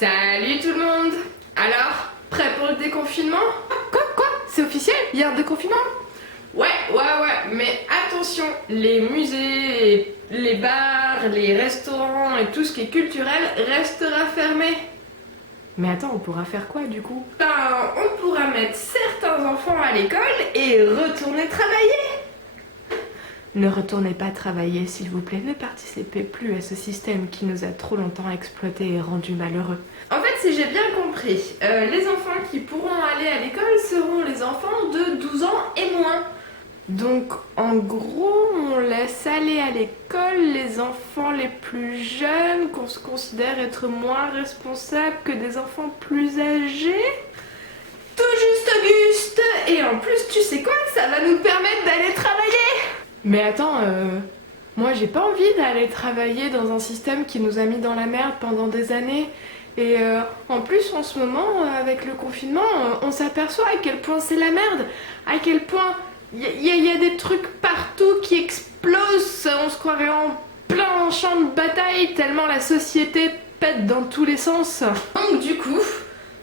Salut tout le monde! Alors, prêt pour le déconfinement? Quoi? C'est officiel? Il y a un déconfinement? Ouais, mais attention, les musées, les bars, les restaurants et tout ce qui est culturel restera fermé. Mais attends, on pourra faire quoi du coup? On pourra mettre certains enfants à l'école et retourner travailler. Ne retournez pas travailler, s'il vous plaît. Ne participez plus à ce système qui nous a trop longtemps exploités et rendus malheureux. En fait, si j'ai bien compris, les enfants qui pourront aller à l'école seront les enfants de 12 ans et moins. Donc, en gros, on laisse aller à l'école les enfants les plus jeunes qu'on se considère être moins responsables que des enfants plus âgés. Tout juste, Auguste! Et en plus, tu sais quoi? Ça va nous permettre d'aller travailler! Mais attends, moi j'ai pas envie d'aller travailler dans un système qui nous a mis dans la merde pendant des années. Et en plus, en ce moment, avec le confinement, on s'aperçoit à quel point c'est la merde, à quel point il y a des trucs partout qui explosent, on se croirait en plein champ de bataille tellement la société pète dans tous les sens. Donc du coup,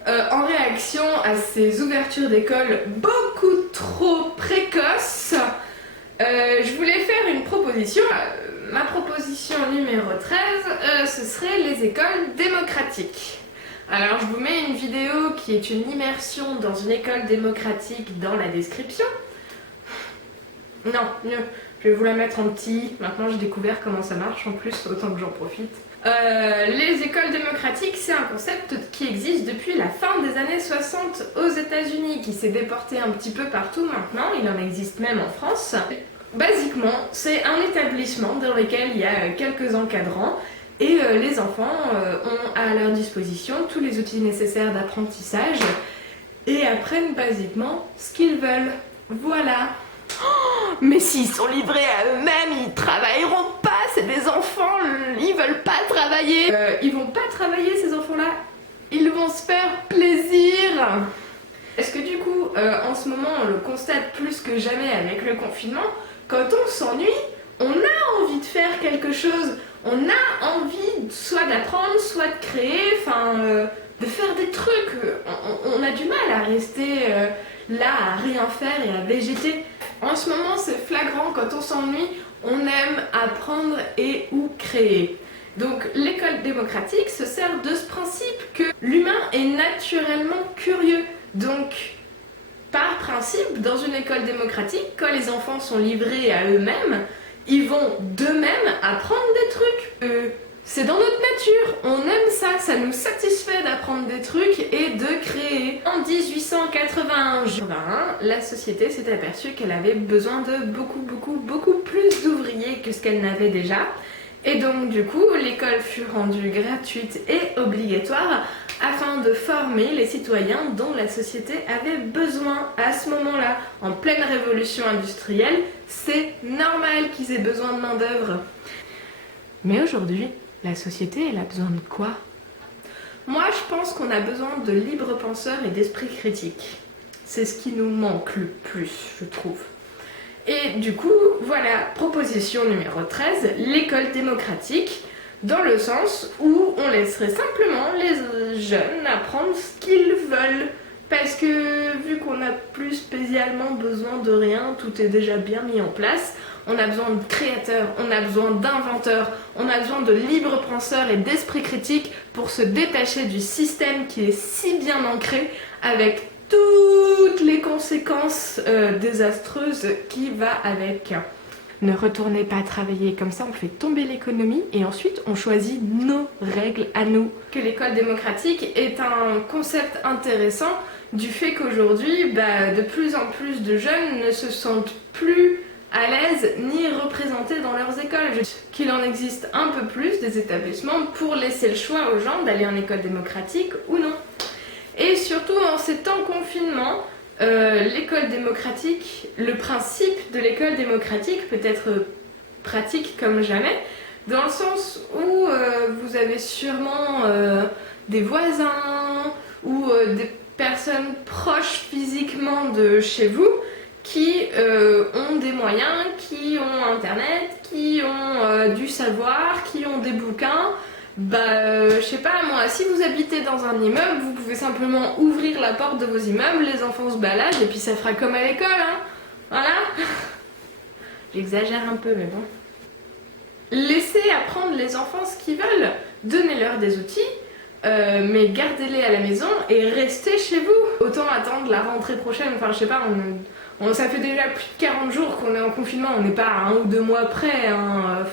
en réaction à ces ouvertures d'école beaucoup trop précoces, je voulais faire une proposition. Ma proposition numéro 13, ce serait les écoles démocratiques. Alors je vous mets une vidéo qui est une immersion dans une école démocratique dans la description. Non, mieux, je vais vous la mettre en petit. Maintenant j'ai découvert comment ça marche en plus, autant que j'en profite. Les écoles démocratiques, c'est un concept qui existe depuis la fin des années 60 aux États-Unis, qui s'est déporté un petit peu partout maintenant, il en existe même en France. Basiquement, c'est un établissement dans lequel il y a quelques encadrants et les enfants ont à leur disposition tous les outils nécessaires d'apprentissage et apprennent basiquement ce qu'ils veulent. Voilà. Oh, mais s'ils sont livrés à eux-mêmes, ils travailleront pas, c'est des enfants, ils veulent pas travailler. Ils vont pas travailler ces enfants-là, ils vont se faire plaisir. Est-ce que du coup, en ce moment, on le constate plus que jamais avec le confinement, quand on s'ennuie, on a envie de faire quelque chose, on a envie soit d'apprendre, soit de créer, de faire des trucs. On a du mal à rester là, à rien faire et à végéter. En ce moment, c'est flagrant, quand on s'ennuie, on aime apprendre et ou créer. Donc l'école démocratique se sert de ce principe que l'humain est naturellement curieux. Donc, par principe, dans une école démocratique, quand les enfants sont livrés à eux-mêmes, ils vont d'eux-mêmes apprendre des trucs. C'est dans notre nature, on aime ça, ça nous satisfait d'apprendre des trucs et de créer. En 1881, la société s'est aperçue qu'elle avait besoin de beaucoup plus d'ouvriers que ce qu'elle n'avait déjà. Et donc du coup, l'école fut rendue gratuite et obligatoire afin de former les citoyens dont la société avait besoin. À ce moment-là, en pleine révolution industrielle, c'est normal qu'ils aient besoin de main-d'œuvre. Mais aujourd'hui, la société, elle a besoin de quoi? Moi, je pense qu'on a besoin de libres penseurs et d'esprit critique. C'est ce qui nous manque le plus, je trouve. Et du coup, voilà, proposition numéro 13, l'école démocratique, dans le sens où on laisserait simplement les jeunes apprendre ce qu'ils veulent. Parce que vu qu'on n'a plus spécialement besoin de rien, tout est déjà bien mis en place, on a besoin de créateurs, on a besoin d'inventeurs, on a besoin de libres penseurs et d'esprit critique pour se détacher du système qui est si bien ancré avec toutes les conséquences désastreuses qui va avec. Ne retournez pas travailler, comme ça on fait tomber l'économie et ensuite on choisit nos règles à nous. Que l'école démocratique est un concept intéressant du fait qu'aujourd'hui, de plus en plus de jeunes ne se sentent plus à l'aise ni représentés dans leurs écoles. Qu'il en existe un peu plus des établissements pour laisser le choix aux gens d'aller en école démocratique ou non. Et surtout en ces temps confinement, l'école démocratique, le principe de l'école démocratique peut être pratique comme jamais, dans le sens où vous avez sûrement des voisins ou des personnes proches physiquement de chez vous qui ont des moyens, qui ont internet, qui ont du savoir, qui ont des bouquins, je sais pas moi, si vous habitez dans un immeuble, vous pouvez simplement ouvrir la porte de vos immeubles, les enfants se baladent et puis ça fera comme à l'école, hein. Voilà. J'exagère un peu, mais bon. Laissez apprendre les enfants ce qu'ils veulent. Donnez-leur des outils, mais gardez-les à la maison et restez chez vous. Autant attendre la rentrée prochaine, enfin je sais pas, ça fait déjà plus de 40 jours qu'on est en confinement, on n'est pas à 1 ou 2 mois près, hein,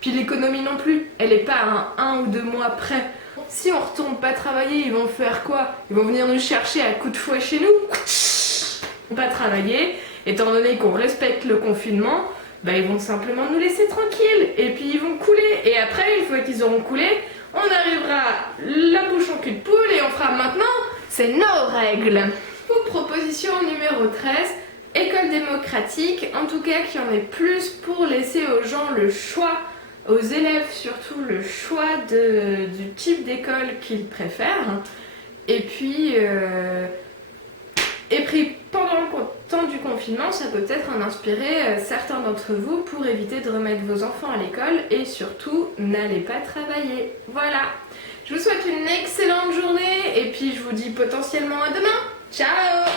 puis l'économie non plus, elle est pas à 1 ou 2 mois près. Si on retourne pas travailler, ils vont faire quoi? Ils vont venir nous chercher à coups de fouet chez nous? Pas travailler, étant donné qu'on respecte le confinement, ils vont simplement nous laisser tranquilles, et puis ils vont couler, et après, une fois qu'ils auront coulé, on arrivera la bouche en cul de poule, et on fera maintenant, c'est nos règles. Proposition numéro 13, école démocratique, en tout cas qu'il y en ait plus pour laisser aux gens le choix, aux élèves surtout, le choix du type d'école qu'ils préfèrent. Et puis pendant le temps du confinement, ça peut peut-être en inspirer certains d'entre vous pour éviter de remettre vos enfants à l'école et surtout, n'allez pas travailler. Voilà, je vous souhaite une excellente journée et puis je vous dis potentiellement à demain. Ciao!